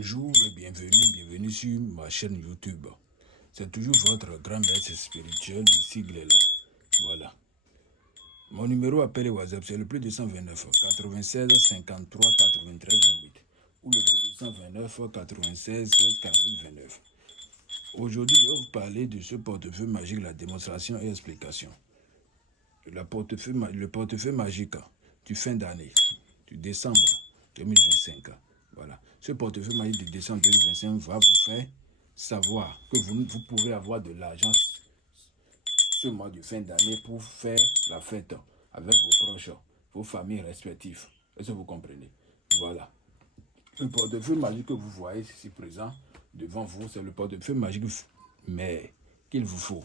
Bonjour et bienvenue sur ma chaîne YouTube. C'est toujours votre grand maître spirituel ici Glélé. Voilà. Mon numéro appel et WhatsApp c'est le plus 229 96 53 93 28 ou le plus 229 96 16 48 29. Aujourd'hui, je vais vous parler de ce portefeuille magique, la démonstration et explication. Le portefeuille magique du fin d'année, du décembre 2025. Voilà. Ce portefeuille magique de décembre 2025 va vous faire savoir que vous pouvez avoir de l'argent ce mois de fin d'année pour faire la fête avec vos proches, vos familles respectives. Est-ce que vous comprenez? Voilà. Le portefeuille magique que vous voyez ici présent devant vous, c'est le portefeuille magique mais qu'il vous faut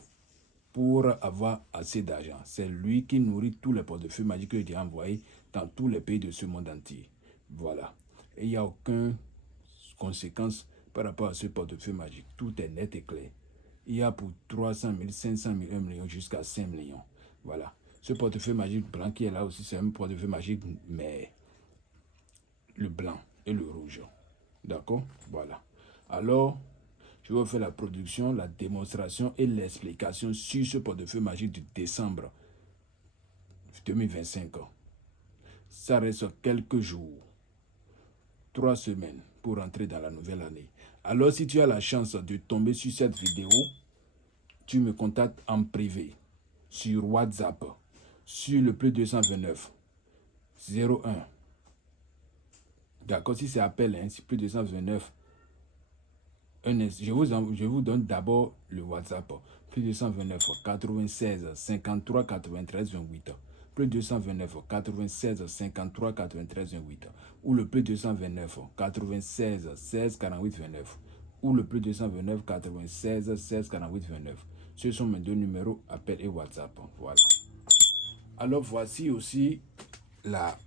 pour avoir assez d'argent. C'est lui qui nourrit tous les portefeuilles magiques que j'ai envoyés dans tous les pays de ce monde entier. Voilà. Et il n'y a aucune conséquence par rapport à ce portefeuille magique. Tout est net et clair. Il y a pour 300 000, 500 000, 1 million jusqu'à 5 millions. Voilà. Ce portefeuille magique blanc qui est là aussi, c'est un portefeuille magique, mais le blanc et le rouge. D'accord? Voilà. Alors, je vais vous faire la production, la démonstration et l'explication sur ce portefeuille magique de décembre 2025. Ça reste quelques jours, 3 semaines pour entrer dans la nouvelle année. Alors, si tu as la chance de tomber sur cette vidéo, tu me contactes en privé sur WhatsApp, sur le plus 229 01. D'accord, si c'est appel, hein, c'est plus 229. Je vous donne d'abord le WhatsApp. Plus 229 96 53 93 28. Plus 229 96 53 93 28. Ou le plus 229 96 16 48 29. Ou le plus 229 96 16 48 29. Ce sont mes deux numéros, appel et WhatsApp. Voilà. Alors voici aussi la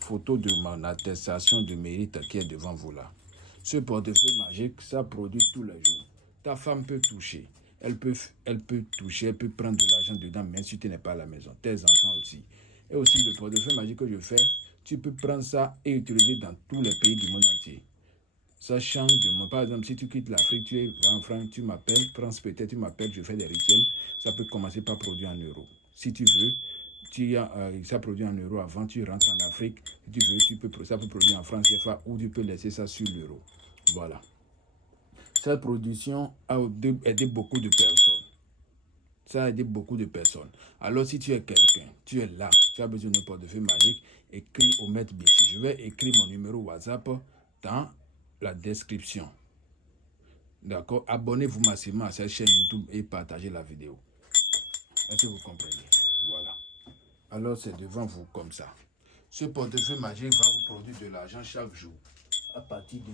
photo de mon attestation de mérite qui est devant vous là. Ce portefeuille magique, ça produit tous les jours. Ta femme peut toucher. Elle peut toucher, elle peut prendre de l'argent dedans, même si tu n'es pas à la maison. Tes enfants aussi. Et aussi le portefeuille magique que je fais, tu peux prendre ça et utiliser dans tous les pays du monde entier. Ça change de moi. Par exemple, si tu quittes l'Afrique, tu vas en France, tu m'appelles, France peut-être, tu m'appelles, je fais des rituels. Ça peut commencer par produire en euros. Si tu veux, ça produit en euros avant, tu rentres en Afrique. Si tu veux, ça peut produire en France CFA ou tu peux laisser ça sur l'euro. Voilà. Cette production a aidé beaucoup de personnes. Ça a aidé beaucoup de personnes. Alors, si tu es quelqu'un, tu es là, tu as besoin d'un portefeuille magique, écris au maître Bissi. Je vais écrire mon numéro WhatsApp dans la description. D'accord? Abonnez-vous massivement à cette chaîne YouTube et partagez la vidéo. Est-ce que vous comprenez? Voilà. Alors, c'est devant vous comme ça. Ce portefeuille magique va vous produire de l'argent chaque jour. À partir de...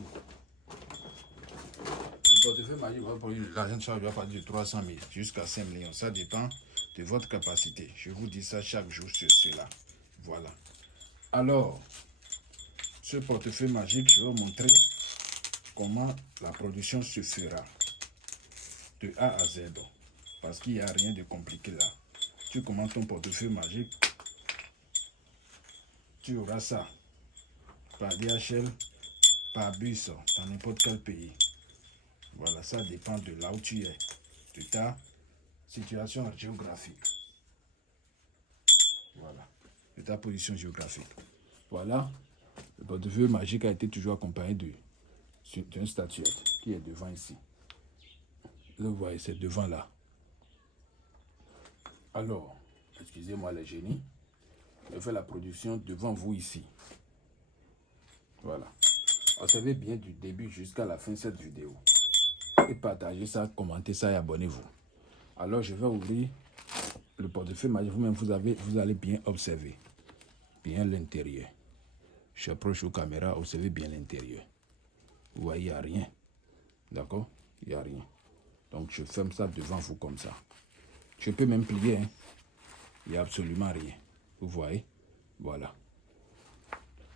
Le portefeuille magique va vous produire de l'argent chaque jour à partir de 300 000 jusqu'à 5 millions. Ça dépend de votre capacité. Je vous dis ça chaque jour sur cela. Voilà. Alors, ce portefeuille magique, je vais vous montrer comment la production se fera de A à Z. Parce qu'il n'y a rien de compliqué là. Tu commandes ton portefeuille magique. Tu auras ça par DHL, par bus, dans n'importe quel pays. Voilà, ça dépend de là où tu es, de ta situation géographique. Voilà, de ta position géographique. Voilà, le portefeuille magique a été toujours accompagné d'une statuette qui est devant ici. Vous voyez, c'est devant là. Alors, excusez-moi les génies, je fais la production devant vous ici. Voilà. Observez bien du début jusqu'à la fin de cette vidéo. Et partagez ça, commentez ça et abonnez-vous. Alors, je vais ouvrir le portefeuille magique. Vous-même, vous allez bien observer. Bien l'intérieur. J'approche aux caméras, observez bien l'intérieur. Vous voyez, il n'y a rien. D'accord? Il n'y a rien. Donc, je ferme ça devant vous comme ça. Je peux même plier. Hein? Il n'y a absolument rien. Vous voyez? Voilà.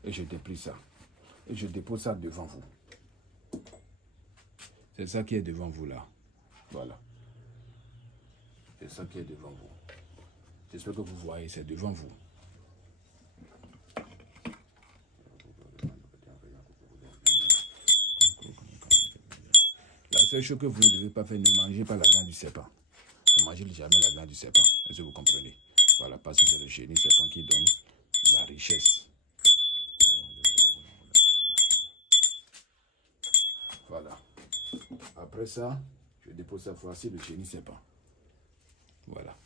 Et je déplie ça. Et je dépose ça devant vous. C'est ça qui est devant vous là. Voilà. C'est ça qui est devant vous. J'espère que vous voyez, c'est devant vous. seule chose que vous ne devez pas faire, ne mangez pas la viande du serpent. Ne mangez jamais la viande du serpent. Est-ce que vous comprenez? Voilà, parce que c'est le génie serpent qui donne la richesse. Voilà. Après ça, je dépose cette fois-ci le génie serpent. Voilà.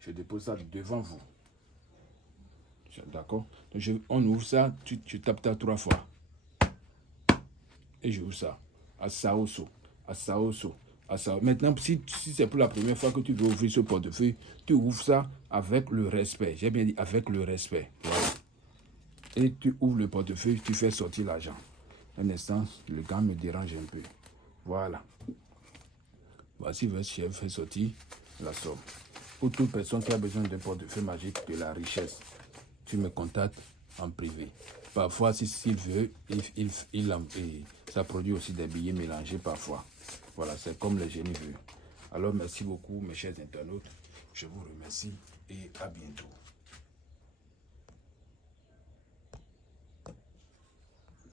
Je dépose ça devant vous. D'accord? On ouvre ça, tu tapes ça 3 fois. Et je ouvre ça. Asaoso. Asaoso. Asaoso. Maintenant, si c'est pour la première fois que tu veux ouvrir ce portefeuille, tu ouvres ça avec le respect. J'ai bien dit avec le respect. Voilà. Et tu ouvres le portefeuille, tu fais sortir l'argent. Un instant, le gars me dérange un peu. Voilà. Voici votre chef fait sortir la somme. Pour toute personne qui a besoin d'un portefeuille magique de la richesse, tu me contactes en privé. Parfois, s'il veut, ça produit aussi des billets mélangés parfois. Voilà, c'est comme le génie veut. Alors, merci beaucoup, mes chers internautes. Je vous remercie et à bientôt.